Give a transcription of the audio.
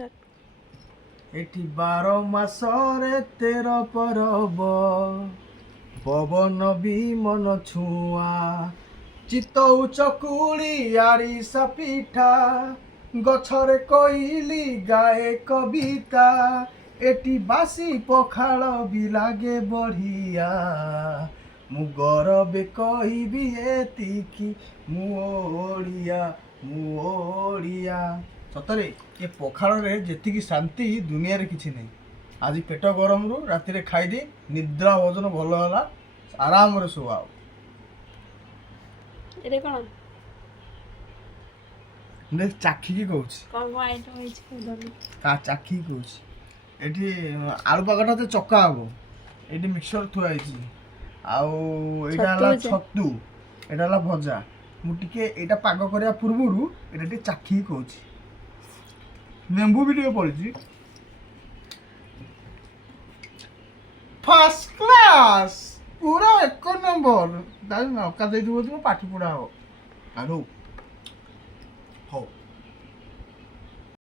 ଏଠି 12 ମାସରେ 13 ପରବ ପବନ ବିମନ ଛୁଆ ଚିତଉ ଚକୁଳି ଆରିସା ପିଠା ଗଛରେ କୋଇଲି ଗାଏ କବିତା ଏଠି ବାସି ପଖାଳ ବି ଲାଗେ ବଢ଼ିଆ ମୁଁ ଗରବେ କହିବି ଏତିକି ମୁଁ ଓଡ଼ିଆ ସତରେ ଏ ପଖାଳରେ ଯେତିକି ଶାନ୍ତି ଦୁନିଆରେ କିଛି ନାହିଁ। ଆଜି ପେଟ ଗରମରୁ ରାତିରେ ଖାଇଦେଇ ନିଦ୍ରା ଭୋଜନ ଭଲ ହେଲା ଆରାମରେ ଶୁଆ। ଏରେ କ'ଣ ମୁଁ ଚାଖିକି କହୁଛି କ'ଣ ଆଇଟମ୍ ହେଇଛି ତା ଚାଖିକି କହୁଛି। ଏଠି ଆଳୁ ପାଗଟା ତ ଚକା ହବ। ଏଠି ମିକ୍ସଚର ଥୁଆ ହେଇଛି ଆଉ ଏଇଟା ହେଲା ଛତୁ ଏଇଟା ହେଲା ଭଜା। ମୁଁ ଟିକେ ଏଇଟା ପାଗ କରିବା ପୂର୍ବରୁ ଏଇଟା ଟିକେ ଚାଖିକି କହୁଛି। ଲେମ୍ବୁ ବି ଟିକେ ପଡ଼ିଛି ଫାର୍ଷ୍ଟ କ୍ଲାସ୍ ପୁରା 1 ନମ୍ବର। ନକା ଦେଇଥିବ ପାଠ ପଢ଼ା ହବ।